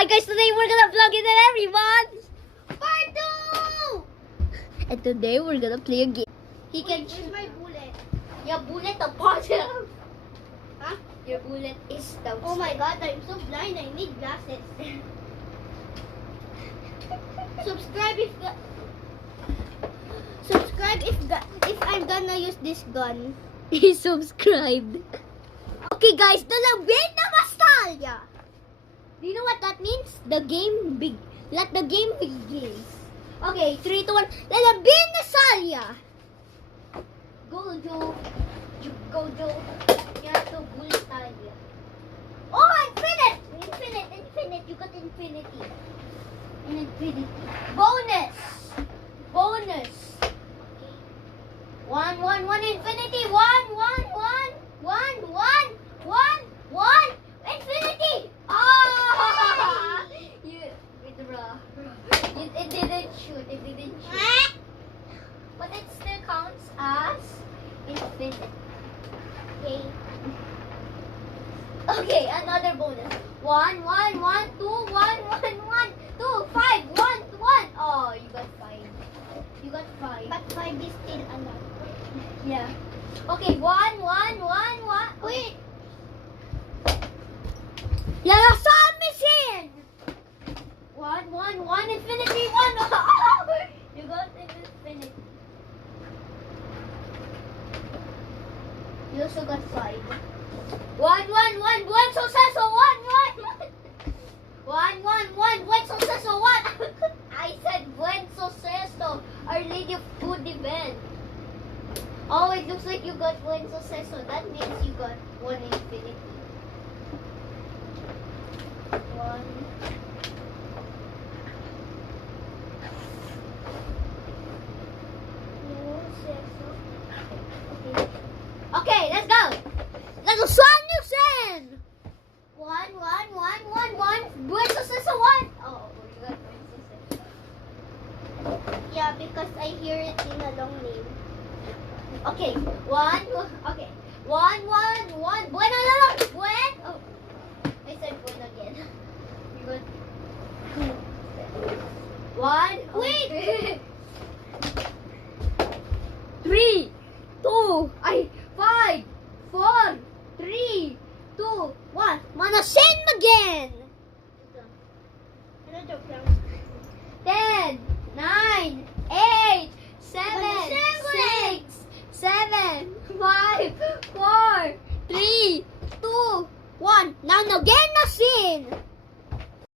Hi guys, today we're gonna vlog it and everyone! Part 2! And today we're gonna play a game. He can Where's my bullet? Your bullet the bottom. Huh? Your bullet is the Oh my god, I'm so blind. I need glasses. Subscribe if I'm gonna use this gun. He subscribed. Okay guys, to the win na Mastalia. Do you know what that means? Let the game begins. Okay, 3, 2, 1. Let the win Mastalia. Go Joe. Go Joe. You have to bullet Talia. Oh, infinite! Infinite. You got infinity. An infinity. Bonus. 1 infinity. 1 infinity. Ah! It didn't shoot. But it still counts as infinite. Okay. Okay, another bonus. 1 2 2 5 1. Oh, you got 5. But 5 is still a lot. Yeah. Okay, 1. Wait! Yeah, the sun machine. 1 infinity 1. You got infinity. You also got 5. 1 buen suceso 1 buen suceso 1. I said buen suceso. Our Lady of Good Event. Oh, it looks like you got buen suceso. That means you got 1 infinity. 1. Okay, let's go. Let's go. Sun Newson. 1. Buen suceso 1. Oh, you got buen suceso. Yeah, because I hear it in a long name. Okay, 1. Okay, 1. Buen. Oh, I said buen again. You got 2. 1. Wait. 3, 2, 5, 4, 3, 2, 1. Manasin again. Ano joke lang? 10, 9, 8, 7, 6, 7, 5, 4, 3, 2, 1. Now again, Nasin.